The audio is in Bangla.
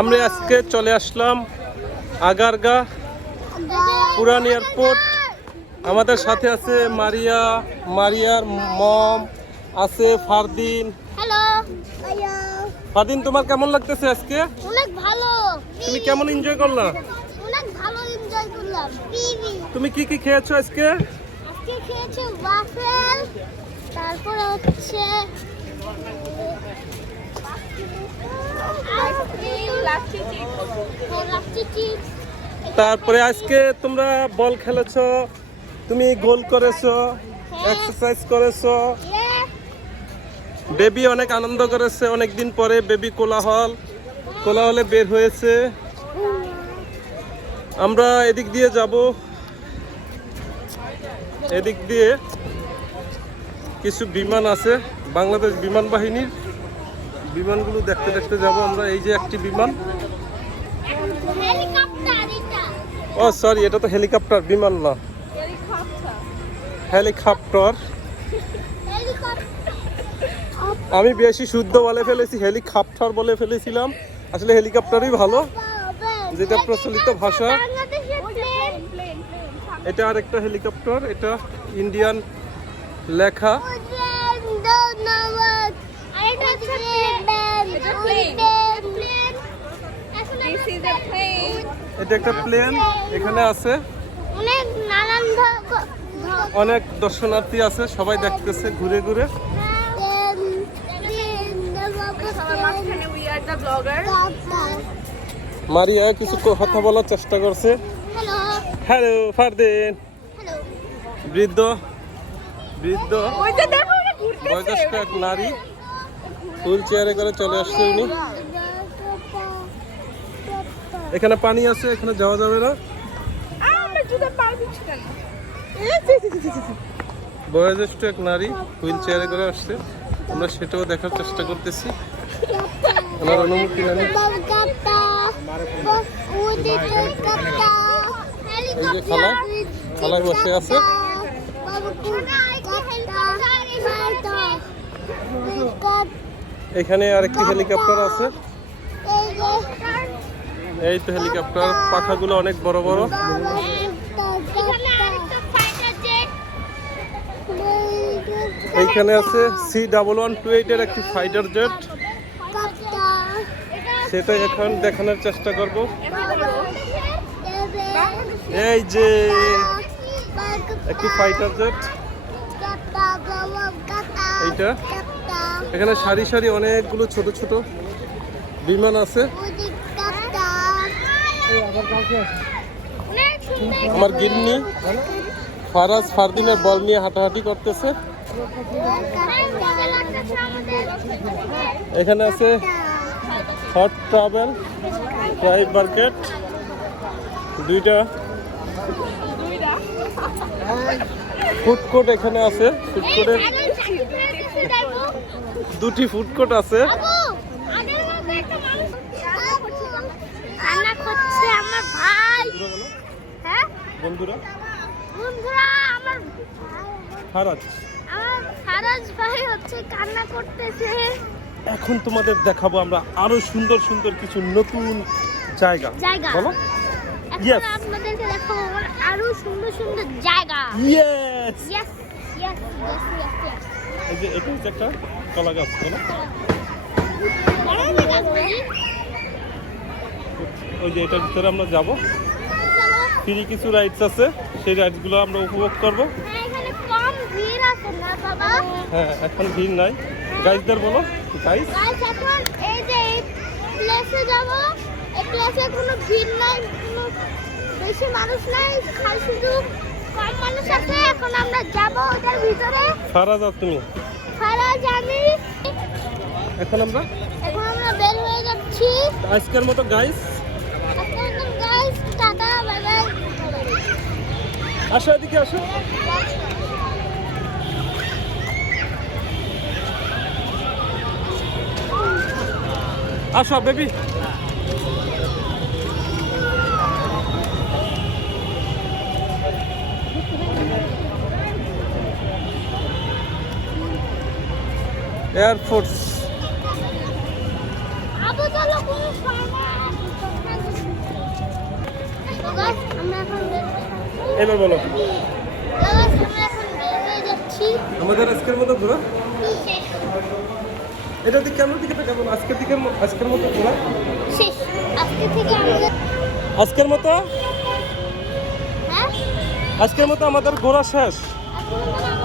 আমরা আজকে চলে আসলাম আগারগা পুরান এয়ারপোর্ট। আমাদের সাথে আছে মারিয়ার মম আছে ফারদিন। হ্যালো ফারদিন, তোমার কেমন লাগতেছে আজকে? অনেক ভালো। তুমি কেমন এনজয় করলা? অনেক ভালো এনজয় করলাম। তুমি কি কি খেয়েছো আজকে? আজকে খেয়েছি ওয়াফেল, তারপর হচ্ছে লাচ্ছি চিপস। তারপরে আজকে তোমরা বল খেলেছো, তুমি গোল করেছো, এক্সারসাইজ করেছো, বেবি অনেক আনন্দ করেছে। অনেকদিন পরে বেবি কোলাহলে বের হয়েছে। আমরা এদিক দিয়ে যাব, এদিক দিয়ে কিছু বিমান আছে, বাংলাদেশ বিমান বাহিনীর বিমানগুলো দেখতে দেখতে যাব আমরা। এই যে একটি বিমান, ও সরি, এটা তো হেলিকপ্টার, বিমান না, হেলিকপ্টার। আমি বেশি শুদ্ধ বলে ফেলেছি, হেলিকপ্টার বলে ফেলেছিলাম। আসলে হেলিকপ্টারই ভালো, যেটা প্রচলিত ভাষা। এটা আরেকটা হেলিকপ্টার, এটা ইন্ডিয়ান লেখা। এটা একটা প্লেন, এখানে আছে অনেক দর্শনার্থী আছে, সবাই দেখতেছে ঘুরে ঘুরে। মারিয়া কিছু কথা বলার চেষ্টা করছে। হ্যালো ফারদিন। বৃদ্ধ বয়োজ্যেষ্ঠ এক নারী হুইল চেয়ারে করে চলে আসছে উনি। এখানে পানি আছে, এখানে যাওয়া যাবে না। বয়োজ্যেষ্ঠ এক নারী হুইল চেয়ারে করে আসছে, আমরা সেটাও দেখার চেষ্টা করতেছি। আমার অনুমতি জানি। এই যে খালায় বসে আছে। এখানে আরেকটি হেলিকপ্টার আছে। এই তো হেলিকপ্টার, পাখাগুলো অনেক বড় বড়। এইখানে আছে C1128 এর একটি ফাইটার জেট, সেটা এখন দেখানোর চেষ্টা করব। এই যে একটি ফাইটার জেট, এইটা। এখানে সারি সারি অনেকগুলো ছোট ছোট বিমান আছে। আমার গিন্নি ফারদিনের বল নিয়ে হাঁটাহাঁটি করতেছে। এখানে আছে হট ট্রাভেল ফ্রাই বার্গেট, দুইটা ফুড কোর্ট এখানে আছে। ফুড কোর্টের দুটি ফুড কোর্ট আছে। বন্ধুরা আমার ফারাজ ভাই হচ্ছে কান্না করতেছে। এখন তোমাদের দেখাবো আমরা আরো সুন্দর সুন্দর কিছু নতুন জায়গা। বলো। এখন আপনাদেরকে দেখাবো আরো সুন্দর সুন্দর জায়গা। Yes yes yes yes. এই যে এটা হচ্ছে একটা কলা গাছ, বলো। ওই যে এটার ভিতরে আমরা যাব, ফ্রি কিছু রাইডস আছে, সেই রাইডসগুলো আমরা উপভোগ করব। হ্যাঁ, এখন ভিড় নাই। গাইজদের বলো। গাইজ এখন এই যে এই প্লেসে যাব, এই প্লেসে কোনো ভিড় নাই, কোনো বেশি মানুষ নাই, খালি শুধু কম মানুষ আছে। এখন আমরা যাব ওটার ভিতরে। ফারাজ আর তুমি? ফারাজ আমি। এখন আমরা বের হয়ে যাচ্ছি আজকের মতো। Guys tata, bye bye. আসো, এদিকে আসো। আসো বেবি। এয়ারফোর্স। আবু চলো কোন তো গাইস আমরা এখন এবার বলো আমরা এখন বের হয়ে যাচ্ছি আমাদের আজকের মতো ঘোরা শেষ এটা দিকে কেমন দিকে কেমন আজকের মতো ঘোরা শেষ আজকে থেকে আমাদের আজকের মতো হ্যাঁ আজকের মতো আমাদের ঘোরা শেষ আজকে আমাদের